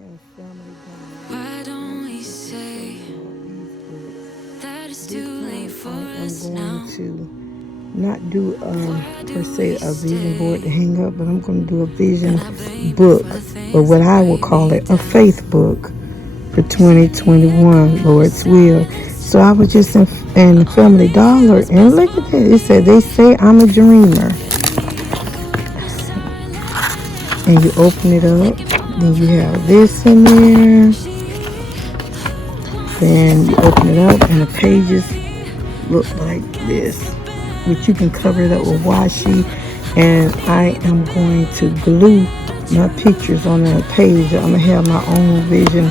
and family bond. Why don't we say that it's too late for us I'm now? going to not do per se a vision board to hang up, but I'm going to do a vision book, or what I will call it, a faith book for 2021, Lord's will. So I was just in Family Dollar, and look at that. It said, they say I'm a dreamer. And you open it up, then you have this in there. Then you open it up, and the pages look like this, which you can cover it up with washi. And I am going to glue my pictures on that page. I'm gonna have my own vision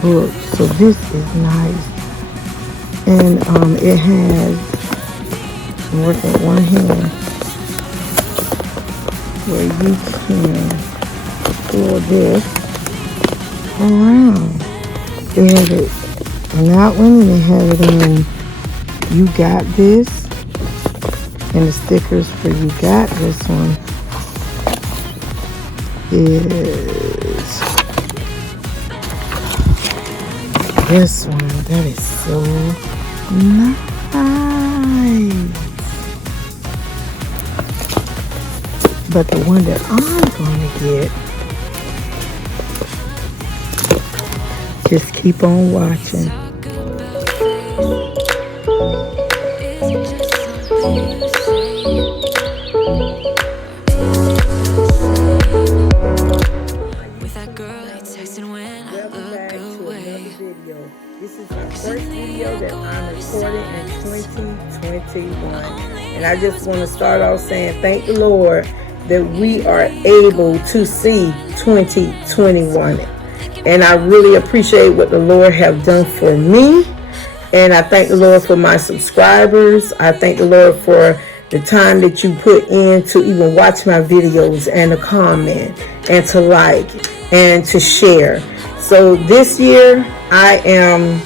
book. So this is nice, and it has, I'm working with one hand, where you can pull this around. They have it in that one, and they have it in You Got This, and the stickers for You Got This one is this one. That is so nice. But the one that I'm going to get, just keep on watching. This is my first video that I'm recording in 2021. And I just want to start off saying thank the Lord that we are able to see 2021. And I really appreciate what the Lord have done for me. And I thank the Lord for my subscribers. I thank the Lord for the time that you put in to even watch my videos, and to comment, and to like, and to share. So this year I am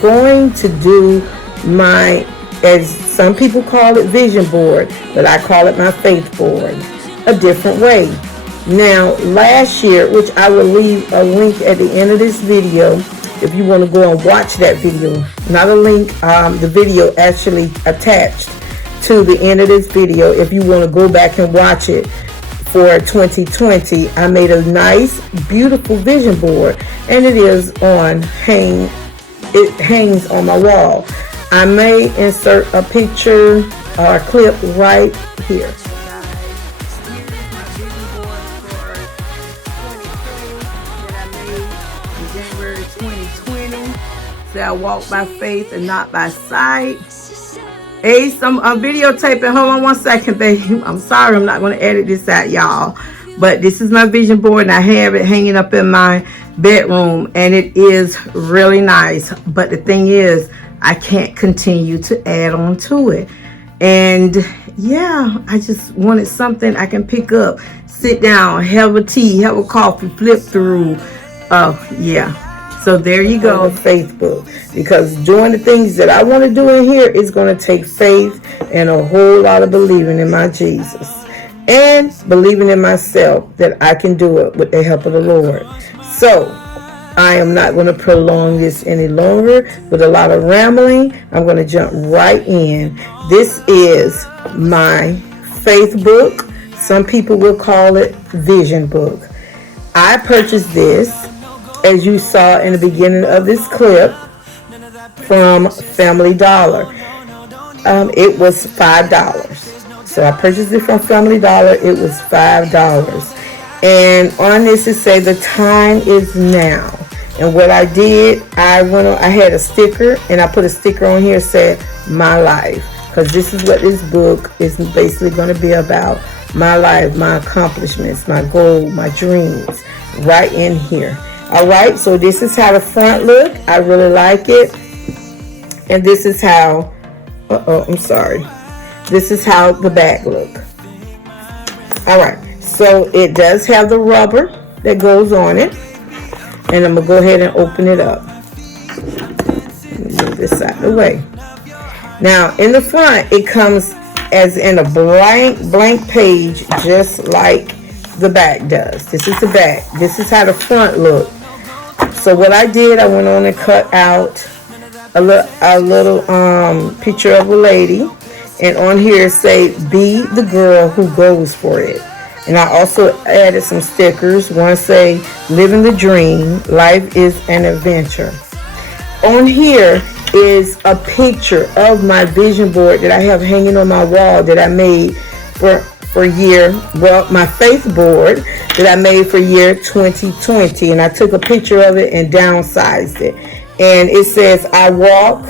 going to do my, as some people call it, vision board, but I call it my faith board, a different way. Now, last year, which I will leave a link at the end of this video if you want to go and watch that video, not a link, the video actually attached to the end of this video. If you want to go back and watch it for 2020, I made a nice, beautiful vision board, and it is on it hangs on my wall. I may insert a picture or a clip right here. January 2020. Say I walk by faith and not by sight. Hey, I'm videotaping. Hold on one second, baby. I'm sorry, I'm not going to edit this out, y'all. But this is my vision board, and I have it hanging up in my bedroom, and it is really nice. But the thing is, I can't continue to add on to it. And yeah, I just wanted something I can pick up, sit down, have a tea, have a coffee, flip through. Yeah. So there you go, faith book. Because doing the things that I want to do in here is going to take faith and a whole lot of believing in my Jesus. And believing in myself that I can do it with the help of the Lord. So I am not going to prolong this any longer with a lot of rambling. I'm going to jump right in. This is my faith book. Some people will call it vision book. I purchased this, as you saw in the beginning of this clip, from Family Dollar. It was $5. So I purchased it from Family Dollar. It was $5. And on this it says the time is now. And what I did, I had a sticker, and I put a sticker on here that said my life, because this is what this book is basically going to be about. My life, my accomplishments, my goal, my dreams, right in here. All right, so this is how the front look. I really like it. And this is how, this is how the back look. All right, so it does have the rubber that goes on it. And I'm going to go ahead and open it up. Move this out of the way. Now, in the front, it comes as in a blank page, just like the back does. This is the back. This is how the front look. So what I did, I went on and cut out a little picture of a lady, and on here say, "Be the girl who goes for it." And I also added some stickers. One say, "Living the dream, life is an adventure." On here is a picture of my vision board that I have hanging on my wall that I made for my faith board that I made for year 2020, and I took a picture of it and downsized it, and it says, "I walk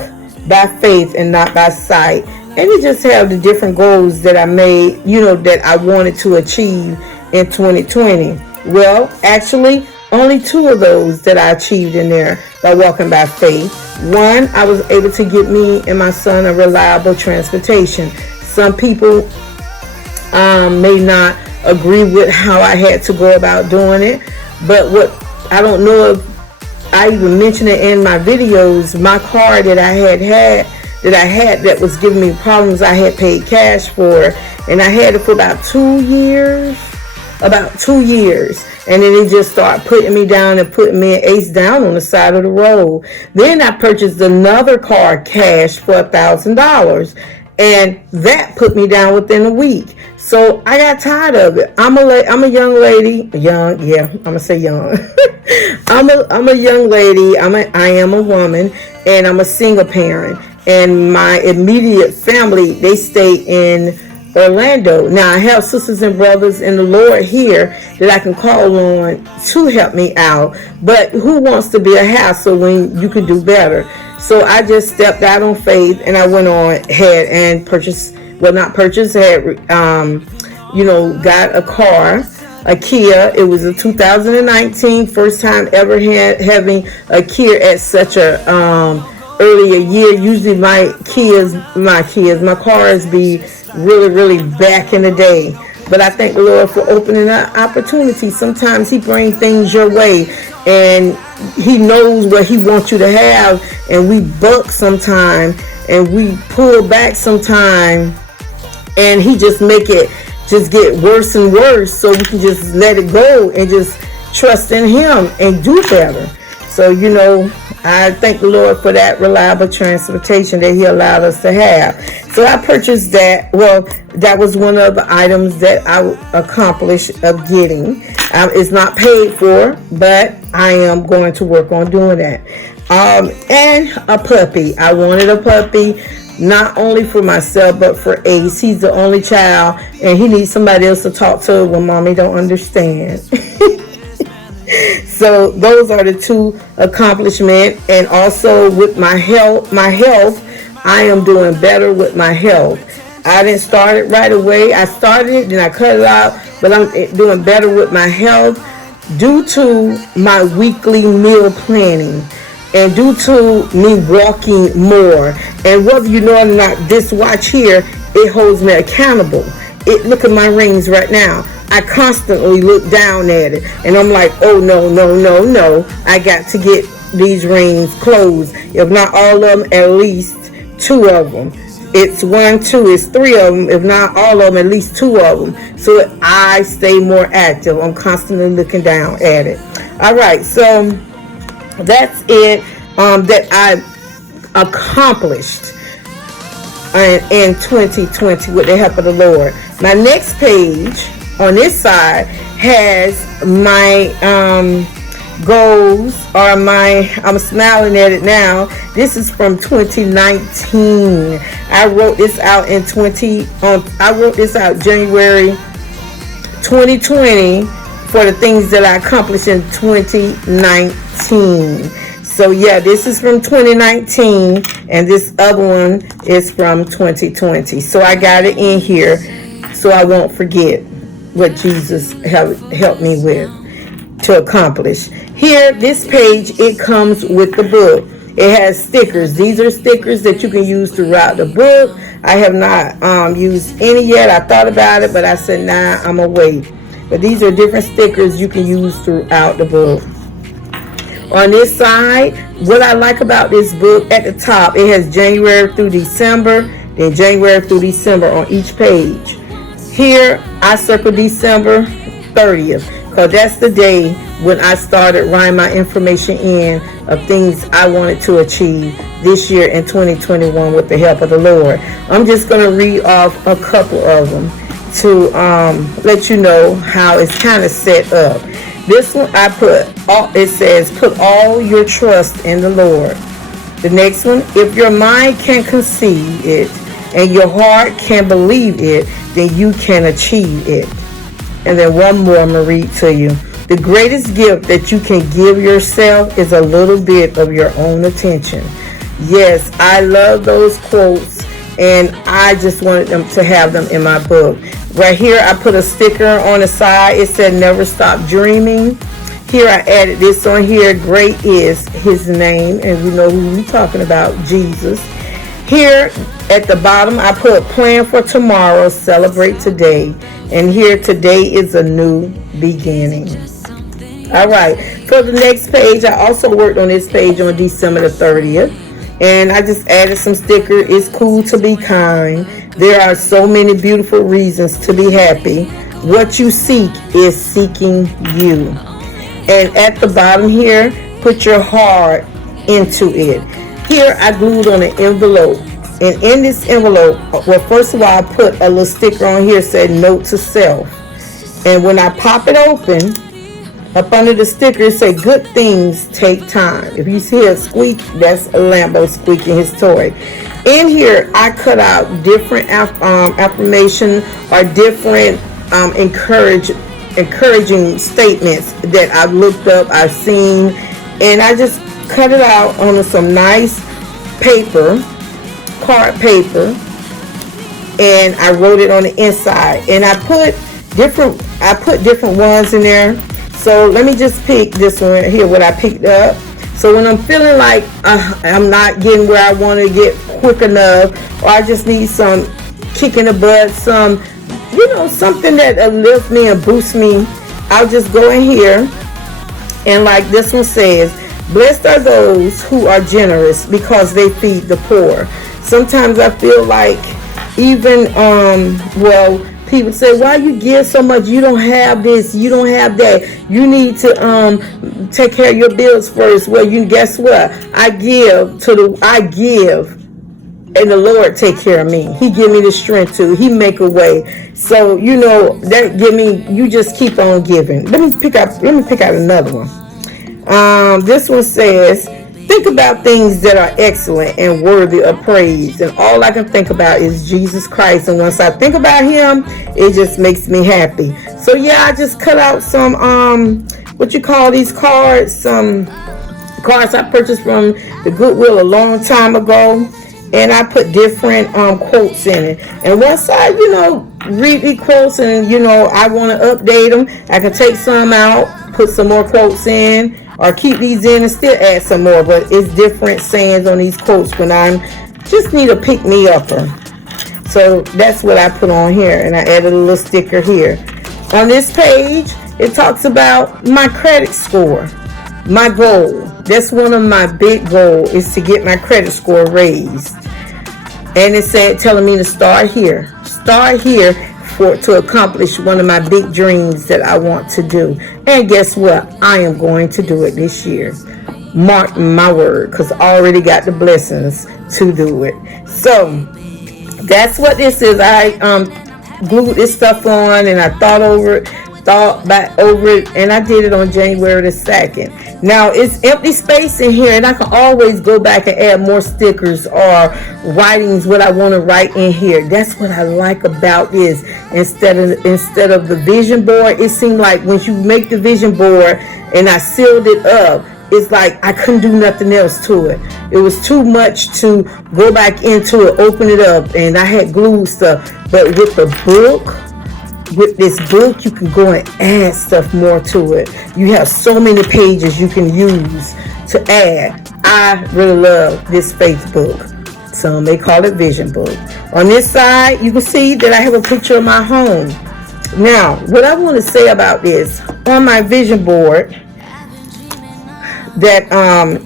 by faith and not by sight." And it just have the different goals that I made, that I wanted to achieve in 2020. Well, actually, only 2 of those that I achieved in there by walking by faith. One, I was able to get me and my son a reliable transportation. Some people may not agree with how I had to go about doing it, but I don't know if I even mentioned it in my videos. My car that I had that was giving me problems, I had paid cash for, and I had it for about 2 years, and then it just started putting me down and putting me an ace down on the side of the road. Then I purchased another car cash for $1,000, and that put me down within a week. So I got tired of it. I'm a young lady. I'm gonna say young. I'm a young lady. I am a woman, and I'm a single parent. And my immediate family, they stay in Orlando. Now I have sisters and brothers in the Lord here that I can call on to help me out. But who wants to be a hassle when you can do better? So I just stepped out on faith, and I went on ahead and got a car, a Kia. It was a 2019, first time ever having a Kia at such a earlier year. Usually my cars be really back in the day. But I thank the Lord for opening up opportunities. Sometimes He brings things your way, and He knows what He wants you to have, and we buck sometime, and we pull back sometime, and He just make it just get worse and worse, so we can just let it go and just trust in Him and do better. So I thank the Lord for that reliable transportation that He allowed us to have. So I purchased that. Well, that was one of the items that I accomplished of getting. It's not paid for, but I am going to work on doing that. And a puppy. I wanted a puppy, not only for myself, but for Ace. He's the only child, and he needs somebody else to talk to when mommy don't understand. So those are the 2 accomplishments. And also with my health, I am doing better with my health. I didn't start it right away. I started it, then I cut it out, but I'm doing better with my health due to my weekly meal planning and due to me walking more. And whether you know or not, this watch here, it holds me accountable. Look at my rings right now. I constantly look down at it, and I'm like, oh no, I got to get these rings closed. If not all of them, at least 2 of them. It's 1, 2, it's 3 of them. If not all of them, at least 2 of them. So I stay more active. I'm constantly looking down at it. All right, so that's it that I accomplished in 2020 with the help of the Lord. My next page on this side has my goals, or I'm smiling at it now. This is from 2019. I wrote this out January 2020 for the things that I accomplished in 2019. So yeah, this is from 2019, and this other one is from 2020. So I got it in here so I won't forget what Jesus helped me with to accomplish. Here, this page, it comes with the book. It has stickers. These are stickers that you can use throughout the book. I have not used any yet. I thought about it, but I said, nah, I'm going to wait. But these are different stickers you can use throughout the book. On this side, what I like about this book, at the top, it has January through December, then January through December on each page. Here, I circle December 30th. because that's the day when I started writing my information in of things I wanted to achieve this year in 2021 with the help of the Lord. I'm just going to read off a couple of them to let you know how it's kind of set up. This one I put, it says, put all your trust in the Lord. The next one, if your mind can conceive it and your heart can believe it, then you can achieve it. And then one more I'm going to read to you. The greatest gift that you can give yourself is a little bit of your own attention. Yes, I love those quotes, and I just wanted them to have them in my book. Right here, I put a sticker on the side. It said, never stop dreaming. Here, I added this on here. Great is his name, and we know who we're talking about, Jesus. Here, at the bottom, I put plan for tomorrow, celebrate today. And here, today is a new beginning. All right, for the next page, I also worked on this page on December the 30th. And I just added some stickers. It's cool to be kind. There are so many beautiful reasons to be happy. What you seek is seeking you. And at the bottom here, put your heart into it. Here, I glued on an envelope. And in this envelope, well, first of all, I put a little sticker on here that said note to self. And when I pop it open, up under the sticker, it say good things take time. If you see a squeak, that's a Lambo squeaking his toy. In here, I cut out different affirmation or different encouraging statements that I've looked up, I've seen, and I just cut it out on some nice paper, card paper, and I wrote it on the inside. And I put different ones in there. So let me just pick this one here, what I picked up. So when I'm feeling like I'm not getting where I want to get quick enough, or I just need some kick in the butt, some, something that lifts me and boosts me, I'll just go in here. And like this one says, blessed are those who are generous because they feed the poor. Sometimes I feel like even, people say, why you give so much? You don't have this, you don't have that. You need to take care of your bills first. Well, guess what? I give, and the Lord take care of me. He give me the strength to. He make a way. So, that give me, you just keep on giving. Let me pick out another one. This one says, think about things that are excellent and worthy of praise. And all I can think about is Jesus Christ. And once I think about him, it just makes me happy. So yeah, I just cut out some, what you call these cards? Some cards I purchased from the Goodwill a long time ago. And I put different quotes in it. And once I, read these quotes and, I want to update them, I can take some out, put some more quotes in, or keep these in and still add some more. But it's different sayings on these quotes when I'm just need a pick-me-upper. So that's what I put on here. And I added a little sticker here. On this page, it talks about my credit score. My goal. That's one of my big goals, is to get my credit score raised. And it said, telling me to start here. Start here to accomplish one of my big dreams that I want to do. And guess what? I am going to do it this year. Mark my word, because I already got the blessings to do it. So that's what this is. I glued this stuff on, and I thought back over it, and I did it on January the 2nd. Now it's empty space in here, and I can always go back and add more stickers or writings, what I want to write in here. That's what I like about this. Instead of the vision board, it seemed like when you make the vision board and I sealed it up, it's like I couldn't do nothing else to it. It was too much to go back into it, open it up, and I had glued stuff. But with the book, with this book, you can go and add stuff more to it. You have so many pages you can use to add. I really love this faith book. Some may call it vision book. On this side, you can see that I have a picture of my home. Now, what I want to say about this, on my vision board that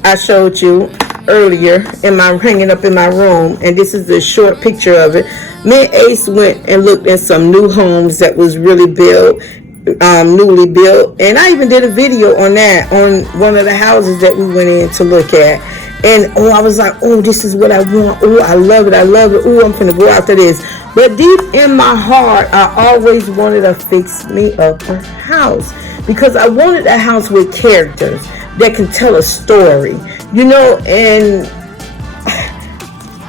I showed you earlier, hanging up in my room, and this is a short picture of it. Me and Ace went and looked at some new homes that was really built, newly built, and I even did a video on that on one of the houses that we went in to look at. And I was like, oh, this is what I want. Oh, I love it. Oh, I'm gonna go after this. But deep in my heart, I always wanted a fix me up a house, because I wanted a house with characters that can tell a story, and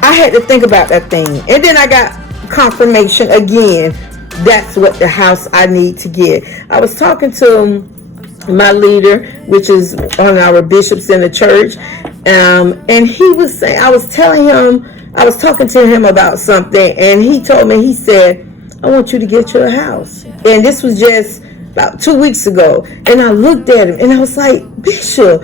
I had to think about that thing. And then I got confirmation again. That's what the house I need to get. I was talking to my leader, which is on our bishops in the church, and he was saying, I was talking to him about something, and he told me, he said, I want you to get you a house. And this was just about 2 weeks ago. And I looked at him and I was like, Bishop,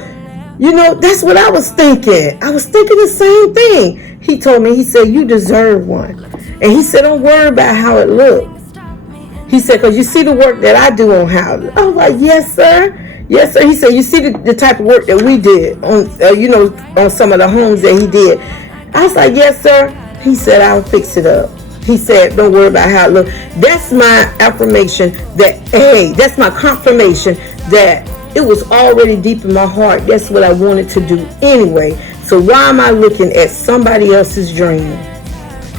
that's what I was thinking. I was thinking the same thing. He told me, he said, you deserve one. And he said, don't worry about how it looks. He said, because you see the work that I do on houses. I was like, yes, sir. Yes, sir. He said, you see the type of work that we did on, on some of the homes that he did. I was like, yes, sir. He said, I'll fix it up. He said, don't worry about how it looks. That's my affirmation that's my confirmation that it was already deep in my heart. That's what I wanted to do anyway. So why am I looking at somebody else's dream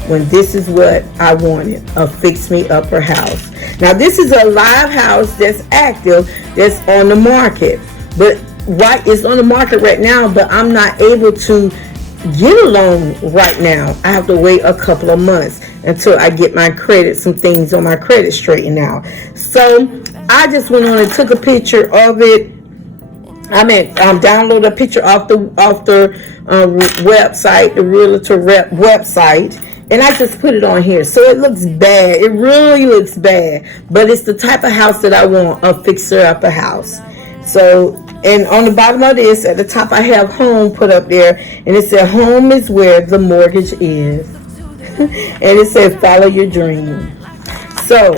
when this is what I wanted, a fix-me-upper house? Now, this is a live house that's active, that's on the market. But it's on the market right now, but I'm not able to get a loan right now. I have to wait a couple of months until I get some things on my credit straightened out. So I just went on and took a picture of it. Download a picture off the website, the realtor website, and I just put it on here. So it looks bad. It really looks bad, but it's the type of house that I want, a fixer-upper house. So, and on the bottom of this, at the top, I have home put up there, and it said, home is where the mortgage is. And it said, follow your dream. So,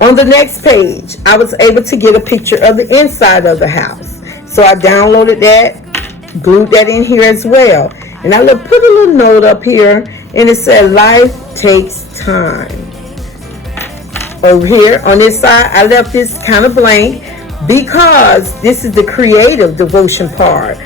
on the next page, I was able to get a picture of the inside of the house. So I downloaded that, glued that in here as well. And I put a little note up here, and it said, life takes time. Over here, on this side, I left this kind of blank, because this is the creative devotion part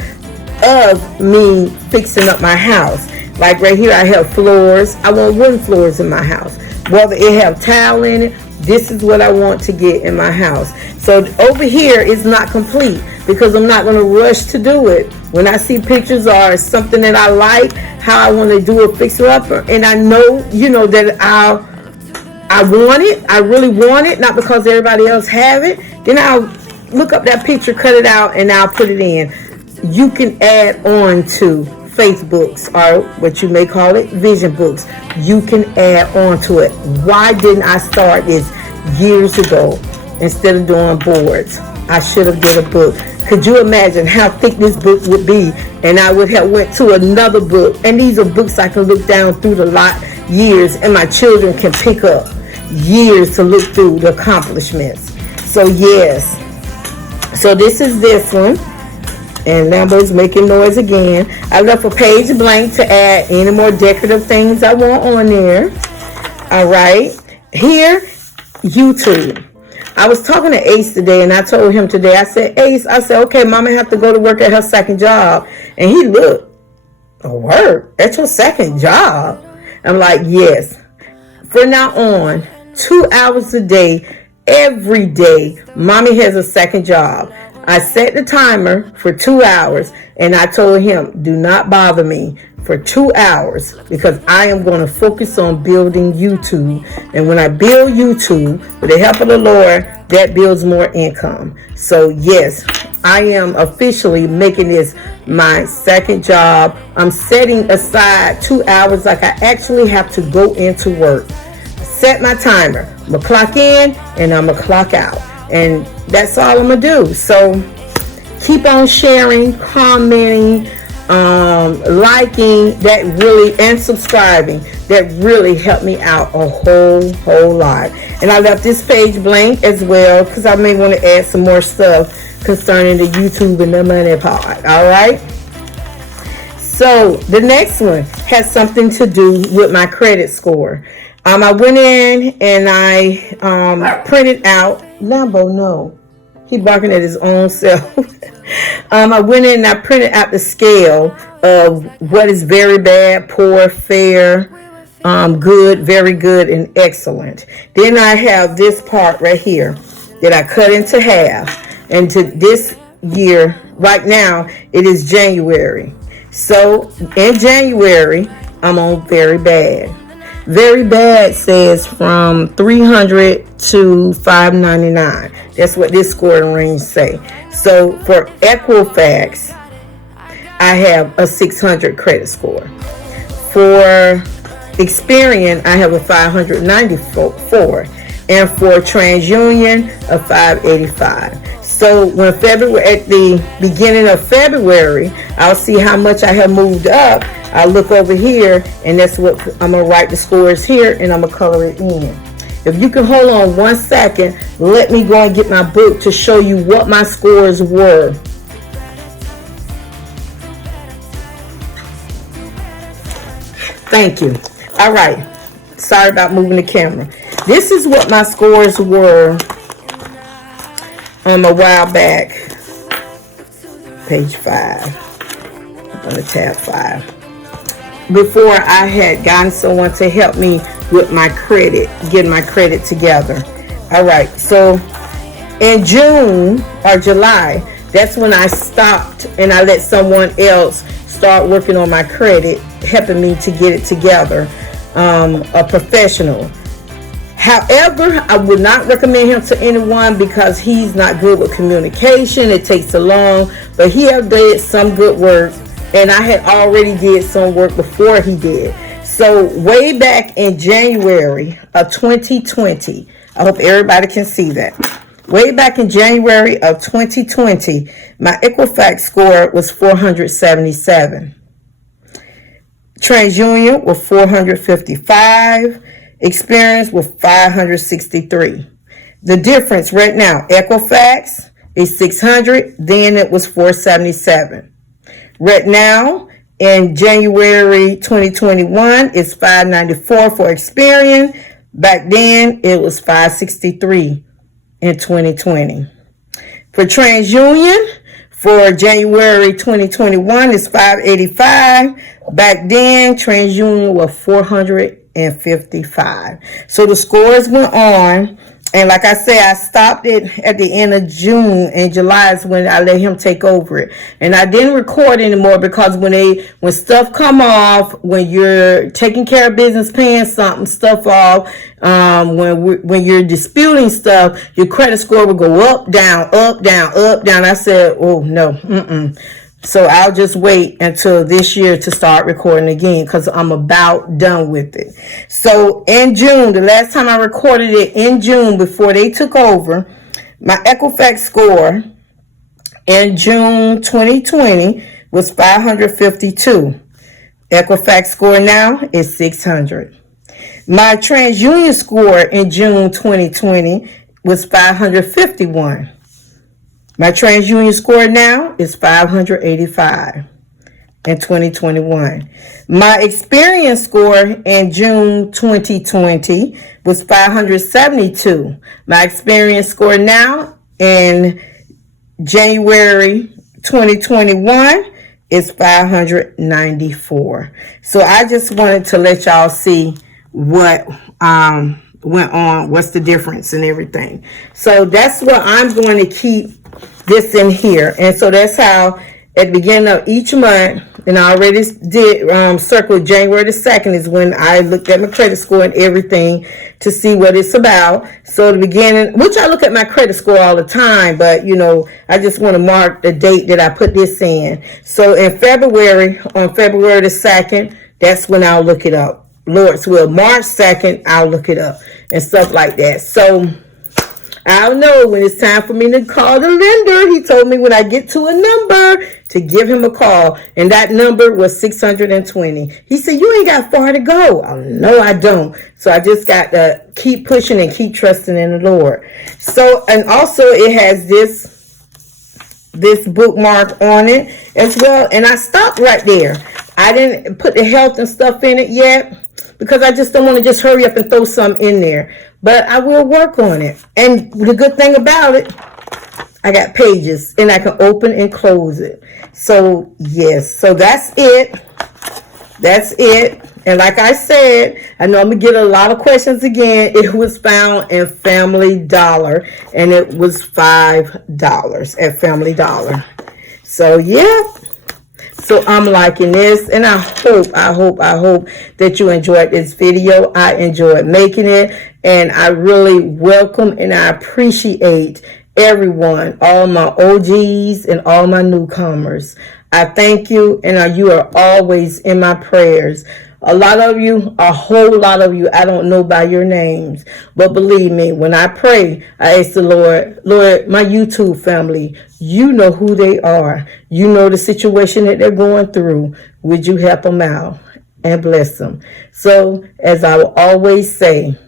of me fixing up my house. Like right here, I have floors. I want wooden floors in my house. Whether it have tile in it, this is what I want to get in my house. So over here is not complete, because I'm not going to rush to do it. When I see pictures or something that I like, how I want to do a fixer-upper, and I know, that I want it, I really want it, not because everybody else have it, then I'll look up that picture, cut it out, and I'll put it in. You can add on to faith books, or what you may call it, vision books. You can add on to it. Why didn't I start this years ago instead of doing boards? I should have did a book. Could you imagine how thick this book would be? And I would have went to another book. And these are books I can look down through the years, and my children can pick up years to look through the accomplishments. So yes. So this is this one. And Lambo's making noise again. I left a page blank to add any more decorative things I want on there. All right. Here, YouTube. I was talking to Ace today, and I told him today, I said, Ace, okay, Mama have to go to work at her second job. And he looked, work? At your second job? I'm like, yes. From now on, 2 hours a day, every day, Mommy has a second job. I set the timer for 2 hours, and I told him, do not bother me for 2 hours, because I am going to focus on building YouTube. And when I build YouTube, with the help of the Lord, that builds more income. So yes, I am officially making this my second job. I'm setting aside 2 hours, like I actually have to go into work. Set my timer. I'm going to clock in, and I'm going to clock out. And that's all I'm going to do. So keep on sharing, commenting, liking, that really, and subscribing. That really helped me out a whole lot. And I left this page blank as well, because I may want to add some more stuff concerning the YouTube and the money part. All right. So the next one has something to do with my credit score. I went in and I printed out Lambo, no. He barking at his own self. I went in and I printed out the scale of what is very bad, poor, fair, good, very good, and excellent. Then I have this part right here that I cut into half. And to this year, right now, it is January. So in January, I'm on very bad. Very bad says from 300 to 599. That's what this scoring range say. So for Equifax, I have a 600 credit score. For Experian, I have a 594. And for TransUnion, a 585. So when February, at the beginning of February, I'll see how much I have moved up. I'll look over here, and that's what I'm gonna write the scores here, and I'm gonna color it in. If you can hold on 1 second, let me go and get my book to show you what my scores were. Thank you. All right. Sorry about moving the camera. This is what my scores were a while back. Page 5. I'm on tab 5. Before I had gotten someone to help me with my credit, getting my credit together. All right. So in June or July, that's when I stopped and I let someone else start working on my credit, helping me to get it together, a professional. However, I would not recommend him to anyone because he's not good with communication. It takes so long, but he had did some good work, and I had already did some work before he did. So way back in January of 2020, I hope everybody can see that. Way back in January of 2020, my Equifax score was 477. TransUnion was 455. Experience was 563. The difference right now, Equifax is 600, then it was 477. Right now, in January 2021, it's 594 for Experian. Back then, it was 563 in 2020. For TransUnion, for January 2021, it's 585. Back then, TransUnion was 455. So the scores went on. And like I said, I stopped it at the end of June, and July is when I let him take over it. And I didn't record anymore because when stuff come off, when you're taking care of business, paying stuff off, when you're disputing stuff, your credit score will go up, down, up, down, up, down. I said, oh no, So I'll just wait until this year to start recording again because I'm about done with it. So in June, the last time I recorded it in June before they took over, my Equifax score in June 2020 was 552. Equifax score now is 600. My TransUnion score in June 2020 was 551. My TransUnion score now is 585 in 2021. My Experian score in June 2020 was 572. My Experian score now in January 2021 is 594. So I just wanted to let y'all see what went on, what's the difference and everything. So that's what I'm going to keep this in here. And so that's how at the beginning of each month, and I already did circle January the 2nd is when I looked at my credit score and everything to see what it's about. So the beginning, which I look at my credit score all the time, but I just want to mark the date that I put this in. So in February, on February the 2nd, that's when I'll look it up. Lord's will, March 2nd, I'll look it up and stuff like that. So I'll know when it's time for me to call the lender. He told me when I get to a number to give him a call. And that number was 620. He said, you ain't got far to go. Oh, no, I don't. So I just got to keep pushing and keep trusting in the Lord. So, and also it has this bookmark on it as well. And I stopped right there. I didn't put the health and stuff in it yet because I just don't want to just hurry up and throw some in there. But I will work on it. And the good thing about it, I got pages and I can open and close it. So yes, so that's it. That's it. And like I said, I know I'm going to get a lot of questions again. It was found in Family Dollar, and it was $5 at Family Dollar. So yeah. So I'm liking this, and I hope that you enjoyed this video. I enjoyed making it, and I really welcome and I appreciate everyone, all my OGs and all my newcomers. I thank you, and you are always in my prayers. A lot of you, a whole lot of you, I don't know by your names. But believe me, when I pray, I ask the Lord, my YouTube family, you know who they are. You know the situation that they're going through. Would you help them out and bless them? So, as I will always say,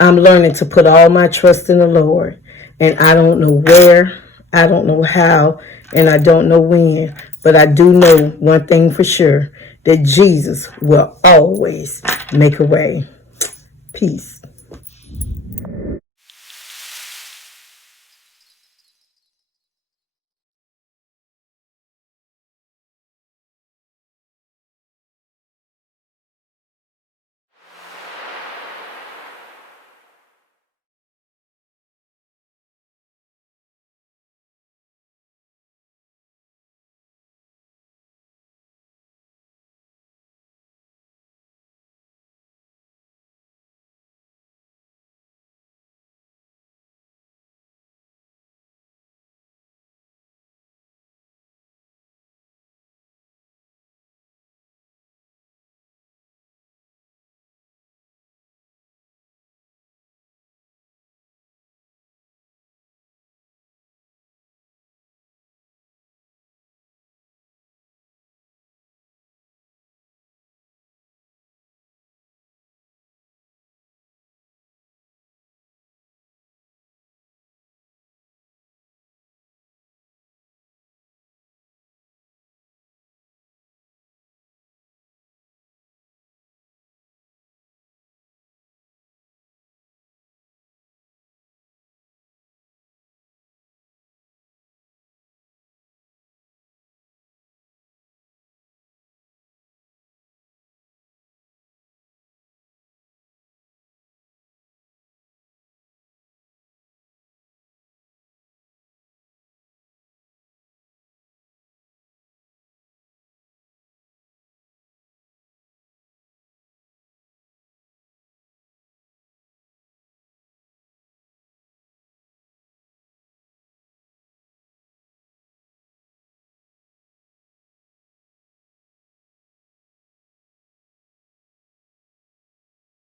I'm learning to put all my trust in the Lord. And I don't know where, I don't know how, and I don't know when. But I do know one thing for sure, that Jesus will always make a way. Peace.